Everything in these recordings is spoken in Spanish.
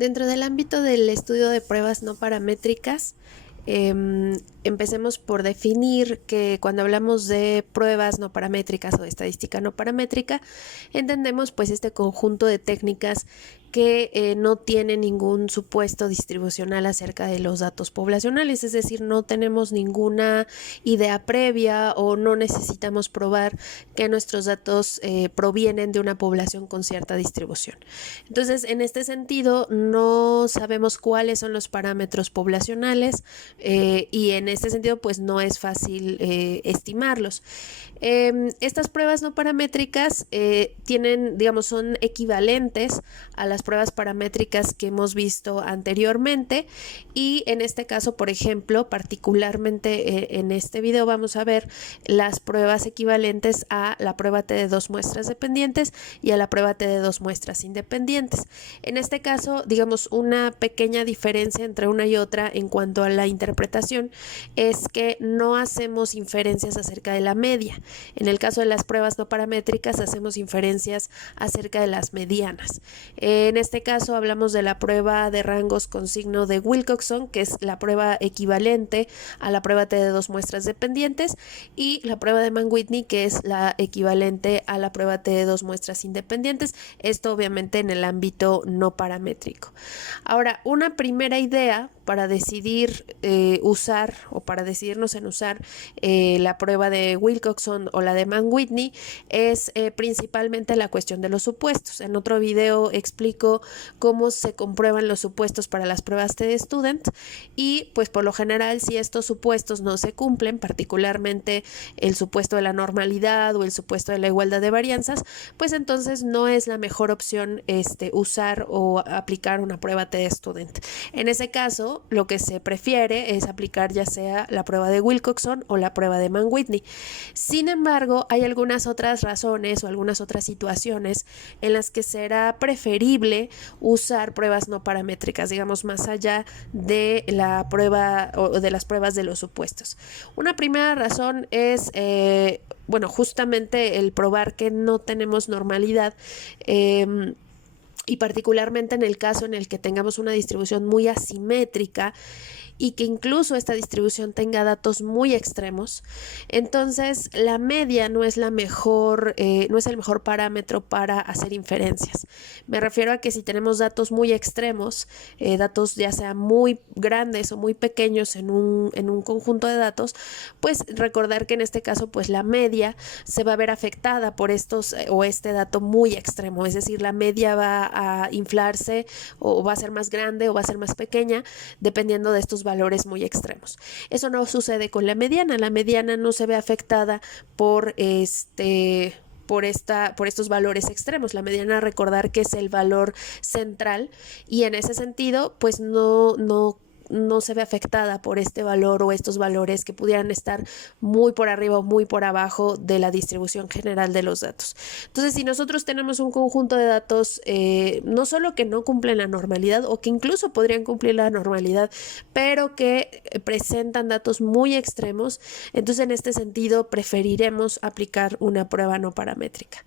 Dentro del ámbito del estudio de pruebas no paramétricas, empecemos por definir que cuando hablamos de pruebas no paramétricas o de estadística no paramétrica, entendemos pues este conjunto de técnicas que no tiene ningún supuesto distribucional acerca de los datos poblacionales, es decir, no tenemos ninguna idea previa o no necesitamos probar que nuestros datos provienen de una población con cierta distribución. Entonces, en este sentido, no sabemos cuáles son los parámetros poblacionales y en este sentido, pues no es fácil estimarlos. Estas pruebas no paramétricas tienen, digamos, son equivalentes a las pruebas paramétricas que hemos visto anteriormente y en este caso, por ejemplo, particularmente en este video vamos a ver las pruebas equivalentes a la prueba T de 2 muestras dependientes y a la prueba T de 2 muestras independientes. En este caso, digamos, una pequeña diferencia entre una y otra en cuanto a la interpretación es que no hacemos inferencias acerca de la media. En el caso de las pruebas no paramétricas hacemos inferencias acerca de las medianas. En este caso hablamos de la prueba de rangos con signo de Wilcoxon, que es la prueba equivalente a la prueba T de 2 muestras dependientes, y la prueba de Mann-Whitney, que es la equivalente a la prueba T de 2 muestras independientes. Esto obviamente en el ámbito no paramétrico. Ahora, una primera idea para decidir usar o para decidirnos en usar la prueba de Wilcoxon o la de Mann-Whitney es principalmente la cuestión de los supuestos. En otro video explico cómo se comprueban los supuestos para las pruebas TD-Student y pues por lo general si estos supuestos no se cumplen, particularmente el supuesto de la normalidad o el supuesto de la igualdad de varianzas, pues entonces no es la mejor opción usar o aplicar una prueba TD-Student. En ese caso, lo que se prefiere es aplicar ya sea la prueba de Wilcoxon o la prueba de Mann-Whitney. Sin embargo, hay algunas otras razones o algunas otras situaciones en las que será preferible usar pruebas no paramétricas, digamos, más allá de la prueba o de las pruebas de los supuestos. Una primera razón es justamente el probar que no tenemos normalidad. Y particularmente en el caso en el que tengamos una distribución muy asimétrica y que incluso esta distribución tenga datos muy extremos, entonces la media no es el mejor parámetro para hacer inferencias. Me refiero a que si tenemos datos muy extremos, datos ya sea muy grandes o muy pequeños en un conjunto de datos, pues recordar que en este caso pues la media se va a ver afectada por estos o este dato muy extremo, es decir, la media va a inflarse o va a ser más grande o va a ser más pequeña dependiendo de estos valores muy extremos. Eso no sucede con la mediana no se ve afectada por estos valores extremos. La mediana, recordar que es el valor central y en ese sentido pues no se ve afectada por este valor o estos valores que pudieran estar muy por arriba o muy por abajo de la distribución general de los datos. Entonces, si nosotros tenemos un conjunto de datos no solo que no cumplen la normalidad o que incluso podrían cumplir la normalidad, pero que presentan datos muy extremos, entonces en este sentido preferiremos aplicar una prueba no paramétrica.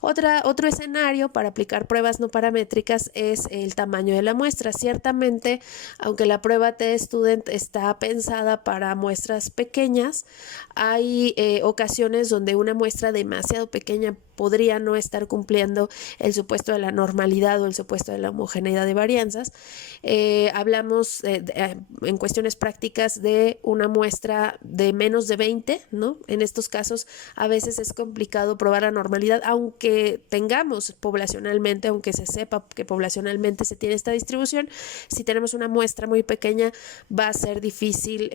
Otro escenario para aplicar pruebas no paramétricas es el tamaño de la muestra. Ciertamente, aunque la prueba TD-Student está pensada para muestras pequeñas, hay ocasiones donde una muestra demasiado pequeña podría no estar cumpliendo el supuesto de la normalidad o el supuesto de la homogeneidad de varianzas. Hablamos en cuestiones prácticas de una muestra de menos de 20, ¿no? En estos casos a veces es complicado probar la normalidad, aunque tengamos poblacionalmente, aunque se sepa que poblacionalmente se tiene esta distribución, si tenemos una muestra muy pequeña va a ser difícil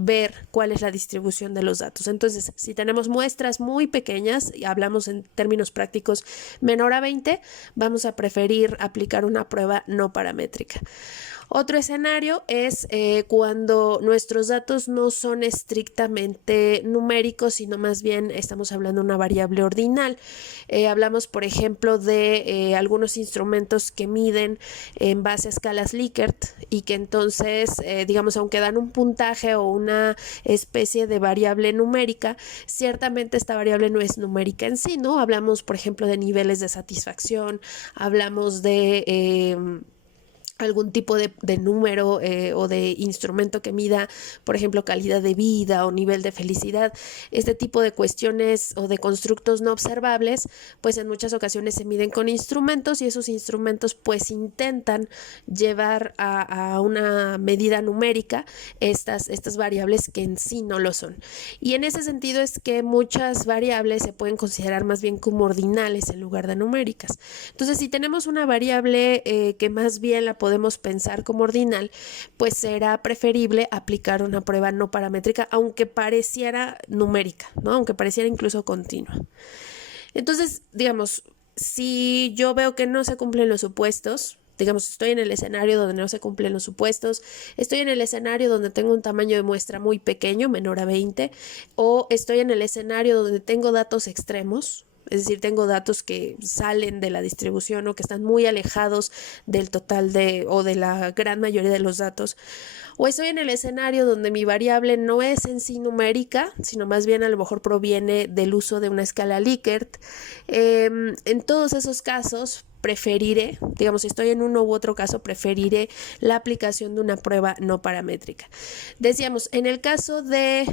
ver cuál es la distribución de los datos. Entonces, si tenemos muestras muy pequeñas, y hablamos en términos prácticos menor a 20, vamos a preferir aplicar una prueba no paramétrica. Otro escenario es cuando nuestros datos no son estrictamente numéricos, sino más bien estamos hablando de una variable ordinal. Hablamos, por ejemplo, de algunos instrumentos que miden en base a escalas Likert y que entonces, digamos, aunque dan un puntaje o una especie de variable numérica, ciertamente esta variable no es numérica en sí, ¿no? Hablamos, por ejemplo, de niveles de satisfacción, hablamos de algún tipo de número o de instrumento que mida, por ejemplo, calidad de vida o nivel de felicidad. Este tipo de cuestiones o de constructos no observables, pues en muchas ocasiones se miden con instrumentos y esos instrumentos pues intentan llevar a una medida numérica estas variables que en sí no lo son. Y en ese sentido es que muchas variables se pueden considerar más bien como ordinales en lugar de numéricas. Entonces, si tenemos una variable que más bien la podemos pensar como ordinal, pues será preferible aplicar una prueba no paramétrica, aunque pareciera numérica, ¿no? Aunque pareciera incluso continua. Entonces, digamos, si yo veo que no se cumplen los supuestos, digamos, estoy en el escenario donde no se cumplen los supuestos, estoy en el escenario donde tengo un tamaño de muestra muy pequeño, menor a 20, o estoy en el escenario donde tengo datos extremos, es decir, tengo datos que salen de la distribución o que están muy alejados del total o de la gran mayoría de los datos. O estoy en el escenario donde mi variable no es en sí numérica, sino más bien a lo mejor proviene del uso de una escala Likert. En todos esos casos, preferiré, digamos, si estoy en uno u otro caso, preferiré la aplicación de una prueba no paramétrica. Decíamos, en el caso de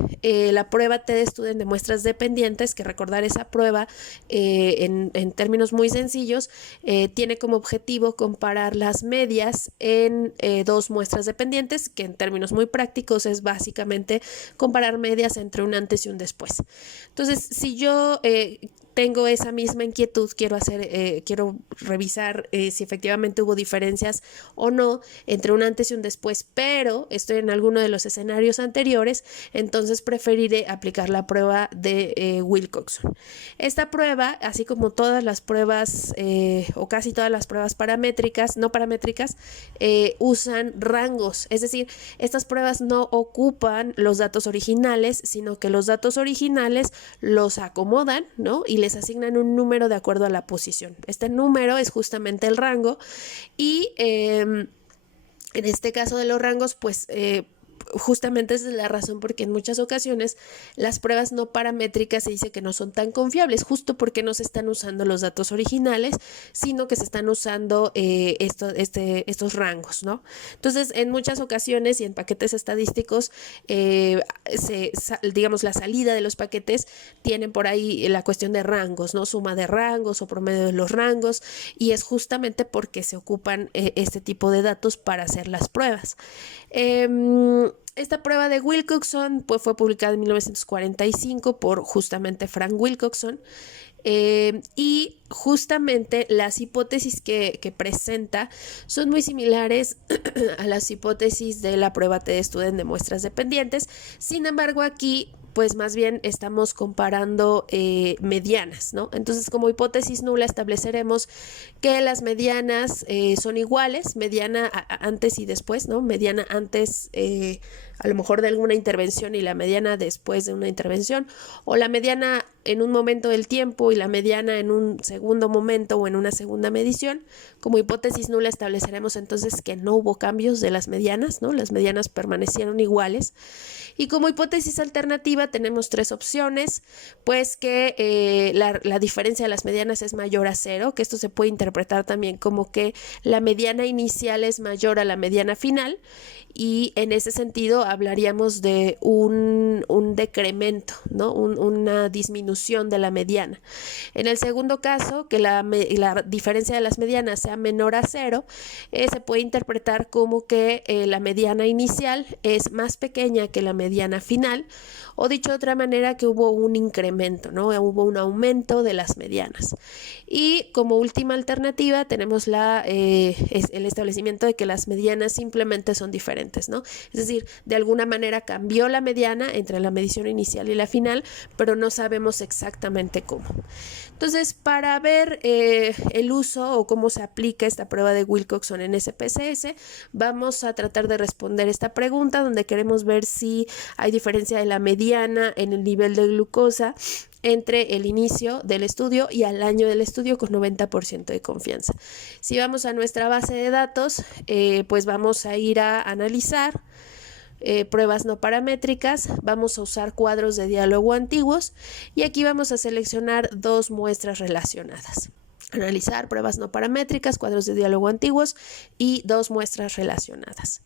la prueba TD-Student de muestras dependientes, que recordar esa prueba en términos muy sencillos, tiene como objetivo comparar las medias en dos muestras dependientes, que en términos muy prácticos es básicamente comparar medias entre un antes y un después. Entonces, si yo tengo esa misma inquietud, quiero revisar si efectivamente hubo diferencias o no entre un antes y un después, pero estoy en alguno de los escenarios anteriores, entonces preferiré aplicar la prueba de Wilcoxon. Esta prueba, así como todas las pruebas o casi todas las pruebas paramétricas, no paramétricas, usan rangos, es decir, estas pruebas no ocupan los datos originales, sino que los datos originales los acomodan, ¿no? Y les asignan un número de acuerdo a la posición. Este número es justamente el rango y en este caso de los rangos, pues justamente esa es la razón porque en muchas ocasiones las pruebas no paramétricas se dice que no son tan confiables, justo porque no se están usando los datos originales, sino que se están usando estos rangos, ¿no? Entonces, en muchas ocasiones y en paquetes estadísticos, digamos, la salida de los paquetes tienen por ahí la cuestión de rangos, ¿no? Suma de rangos o promedio de los rangos, y es justamente porque se ocupan este tipo de datos para hacer las pruebas. Esta prueba de Wilcoxon pues, fue publicada en 1945 por justamente Frank Wilcoxon y justamente las hipótesis que presenta son muy similares a las hipótesis de la prueba TD-Student de muestras dependientes. Sin embargo, aquí pues más bien estamos comparando medianas, ¿no? Entonces, como hipótesis nula estableceremos que las medianas son iguales, mediana antes y después, ¿no? Mediana antes a lo mejor de alguna intervención y la mediana después de una intervención, o la mediana en un momento del tiempo y la mediana en un segundo momento o en una segunda medición. Como hipótesis nula estableceremos entonces que no hubo cambios de las medianas, ¿no? Las medianas permanecieron iguales. Y como hipótesis alternativa tenemos tres opciones, pues que la diferencia de las medianas es mayor a 0, que esto se puede interpretar también como que la mediana inicial es mayor a la mediana final, y en ese sentido hablaríamos de un decremento, ¿no? Una disminución de la mediana. En el segundo caso, que la diferencia de las medianas sea menor a 0, se puede interpretar como que la mediana inicial es más pequeña que la mediana final, o dicho de otra manera que hubo un incremento, ¿no? Hubo un aumento de las medianas. Y como última alternativa tenemos el establecimiento de que las medianas simplemente son diferentes, ¿no? Es decir, de alguna manera cambió la mediana entre la medición inicial y la final, pero no sabemos exactamente cómo. Entonces, para ver el uso o cómo se aplica esta prueba de Wilcoxon en SPSS, vamos a tratar de responder esta pregunta donde queremos ver si hay diferencia de la mediana en el nivel de glucosa entre el inicio del estudio y al año del estudio con 90% de confianza. Si vamos a nuestra base de datos, pues vamos a ir a analizar pruebas no paramétricas, vamos a usar cuadros de diálogo antiguos y aquí vamos a seleccionar dos muestras relacionadas. Analizar pruebas no paramétricas, cuadros de diálogo antiguos y 2 muestras relacionadas.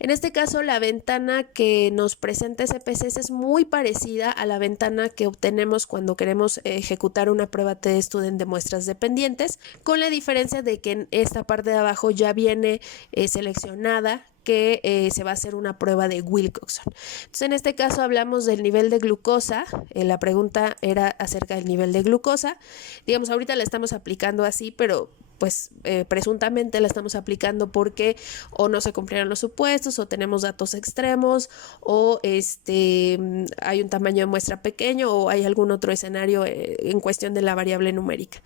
En este caso, la ventana que nos presenta SPSS es muy parecida a la ventana que obtenemos cuando queremos ejecutar una prueba T-Student de muestras dependientes, con la diferencia de que en esta parte de abajo ya viene seleccionada que se va a hacer una prueba de Wilcoxon. Entonces, en este caso hablamos del nivel de glucosa. La pregunta era acerca del nivel de glucosa. Digamos, ahorita la estamos aplicando así, pero pues presuntamente la estamos aplicando porque o no se cumplieron los supuestos, o tenemos datos extremos, o hay un tamaño de muestra pequeño, o hay algún otro escenario en cuestión de la variable numérica.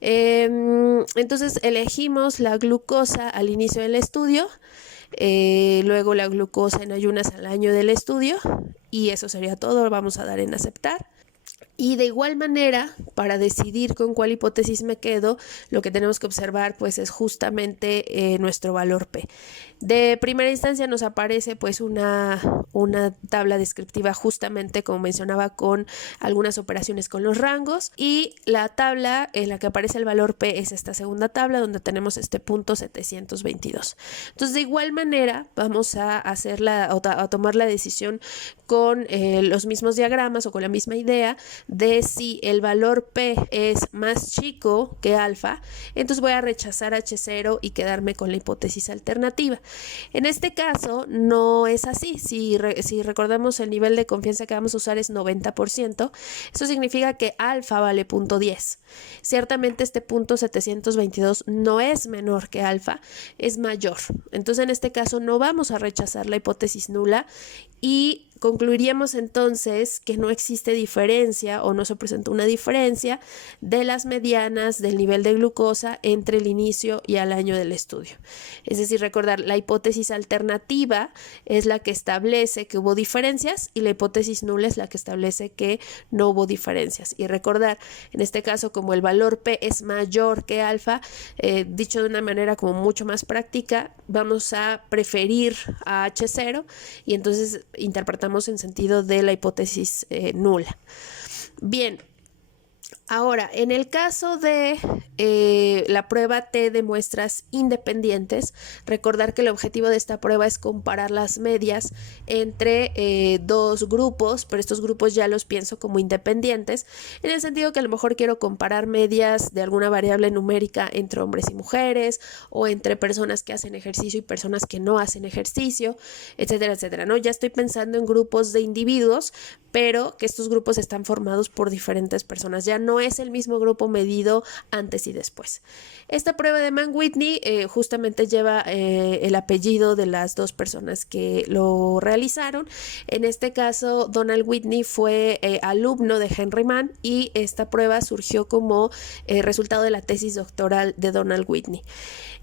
Entonces elegimos la glucosa al inicio del estudio, luego la glucosa en ayunas al año del estudio, y eso sería todo. Vamos a dar en aceptar. Y de igual manera, para decidir con cuál hipótesis me quedo, lo que tenemos que observar pues es justamente nuestro valor P. De primera instancia nos aparece pues una tabla descriptiva justamente como mencionaba, con algunas operaciones con los rangos, y la tabla en la que aparece el valor P es esta segunda tabla donde tenemos este punto 722. Entonces de igual manera vamos a tomar la decisión con los mismos diagramas o con la misma idea de si el valor P es más chico que alfa, entonces voy a rechazar H0 y quedarme con la hipótesis alternativa. En este caso no es así. Si recordamos, el nivel de confianza que vamos a usar es 90%, eso significa que alfa vale 0.10. Ciertamente este punto 722 no es menor que alfa, es mayor. Entonces en este caso no vamos a rechazar la hipótesis nula y concluiríamos entonces que no existe diferencia o no se presenta una diferencia de las medianas del nivel de glucosa entre el inicio y al año del estudio. Es decir, recordar, la hipótesis alternativa es la que establece que hubo diferencias y la hipótesis nula es la que establece que no hubo diferencias. Y recordar, en este caso, como el valor P es mayor que alfa, dicho de una manera como mucho más práctica, vamos a preferir a H0 y entonces interpretamos en sentido de la hipótesis nula. Bien. Ahora, en el caso de la prueba T de muestras independientes, recordar que el objetivo de esta prueba es comparar las medias entre dos grupos, pero estos grupos ya los pienso como independientes, en el sentido que a lo mejor quiero comparar medias de alguna variable numérica entre hombres y mujeres, o entre personas que hacen ejercicio y personas que no hacen ejercicio, etcétera, etcétera, ¿no? Ya estoy pensando en grupos de individuos, pero que estos grupos están formados por diferentes personas. Ya no es el mismo grupo medido antes y después. Esta prueba de Mann-Whitney justamente lleva el apellido de las dos personas que lo realizaron. En este caso, Donald Whitney fue alumno de Henry Mann y esta prueba surgió como resultado de la tesis doctoral de Donald Whitney.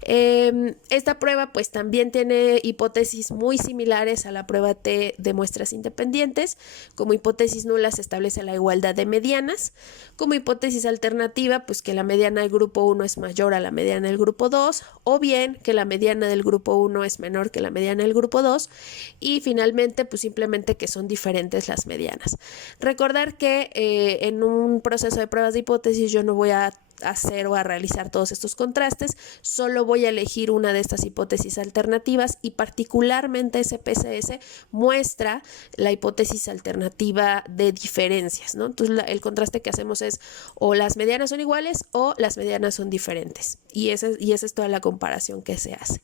Esta prueba pues también tiene hipótesis muy similares a la prueba T de muestras independientes. Como hipótesis nula se establece la igualdad de medianas. Como hipótesis alternativa, pues que la mediana del grupo 1 es mayor a la mediana del grupo 2, o bien que la mediana del grupo 1 es menor que la mediana del grupo 2, y finalmente pues simplemente que son diferentes las medianas. Recordar que en un proceso de pruebas de hipótesis yo no voy a hacer o a realizar todos estos contrastes, solo voy a elegir una de estas hipótesis alternativas y particularmente SPSS muestra la hipótesis alternativa de diferencias, ¿no? Entonces el contraste que hacemos es o las medianas son iguales o las medianas son diferentes, y esa es toda la comparación que se hace.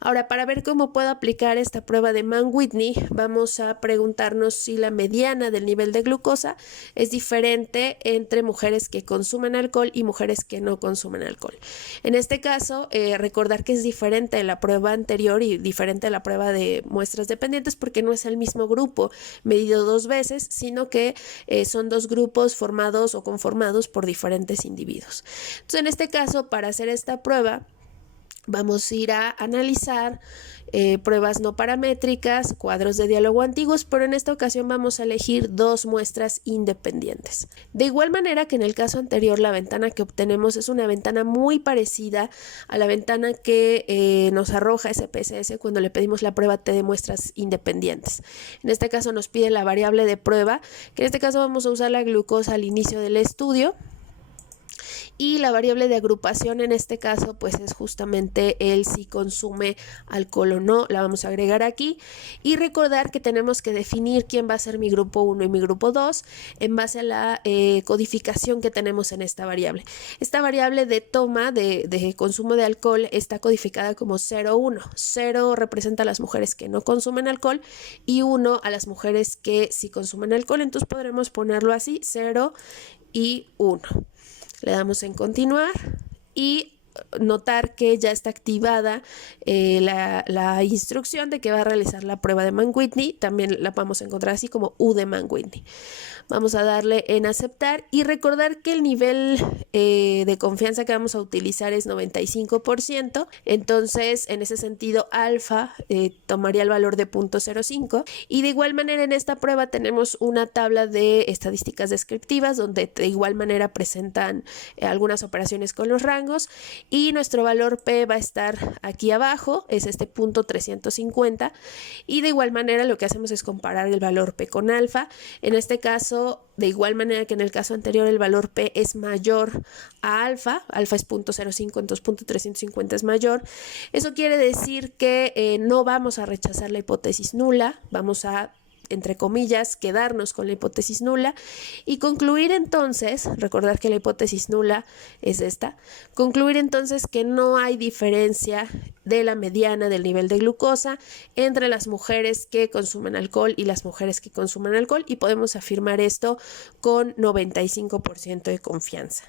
Ahora, para ver cómo puedo aplicar esta prueba de Mann-Whitney, vamos a preguntarnos si la mediana del nivel de glucosa es diferente entre mujeres que consumen alcohol y mujeres que no consumen alcohol. En este caso, recordar que es diferente de la prueba anterior y diferente de la prueba de muestras dependientes porque no es el mismo grupo medido dos veces, sino que son dos grupos formados o conformados por diferentes individuos. Entonces, en este caso, para hacer esta prueba, vamos a ir a analizar pruebas no paramétricas, cuadros de diálogo antiguos, pero en esta ocasión vamos a elegir dos muestras independientes. De igual manera que en el caso anterior, la ventana que obtenemos es una ventana muy parecida a la ventana que nos arroja SPSS cuando le pedimos la prueba T de muestras independientes. En este caso nos pide la variable de prueba, que en este caso vamos a usar la glucosa al inicio del estudio. y la variable de agrupación en este caso pues es justamente el si consume alcohol o no, la vamos a agregar aquí y recordar que tenemos que definir quién va a ser mi grupo 1 y mi grupo 2 en base a la codificación que tenemos en esta variable. Esta variable de toma de consumo de alcohol está codificada como 0,1. 0 representa a las mujeres que no consumen alcohol y 1 a las mujeres que sí consumen alcohol, entonces podremos ponerlo así, 0 y 1. Le damos en continuar y notar que ya está activada la instrucción de que va a realizar la prueba de Mann-Whitney. También la vamos a encontrar así como U de Mann-Whitney. Vamos a darle en aceptar y recordar que el nivel de confianza que vamos a utilizar es 95%. Entonces, en ese sentido, alfa tomaría el valor de 0.05. Y de igual manera, en esta prueba tenemos una tabla de estadísticas descriptivas donde de igual manera presentan algunas operaciones con los rangos. Y nuestro valor P va a estar aquí abajo, es este 0.350, y de igual manera lo que hacemos es comparar el valor P con alfa. En este caso, de igual manera que en el caso anterior, el valor P es mayor a alfa es 0.05, entonces 0.350 es mayor. Eso quiere decir que no vamos a rechazar la hipótesis nula, vamos a, entre comillas, quedarnos con la hipótesis nula y concluir entonces, recordar que la hipótesis nula es esta, concluir entonces que no hay diferencia de la mediana del nivel de glucosa entre las mujeres que consumen alcohol y las mujeres que consumen alcohol, y podemos afirmar esto con 95% de confianza.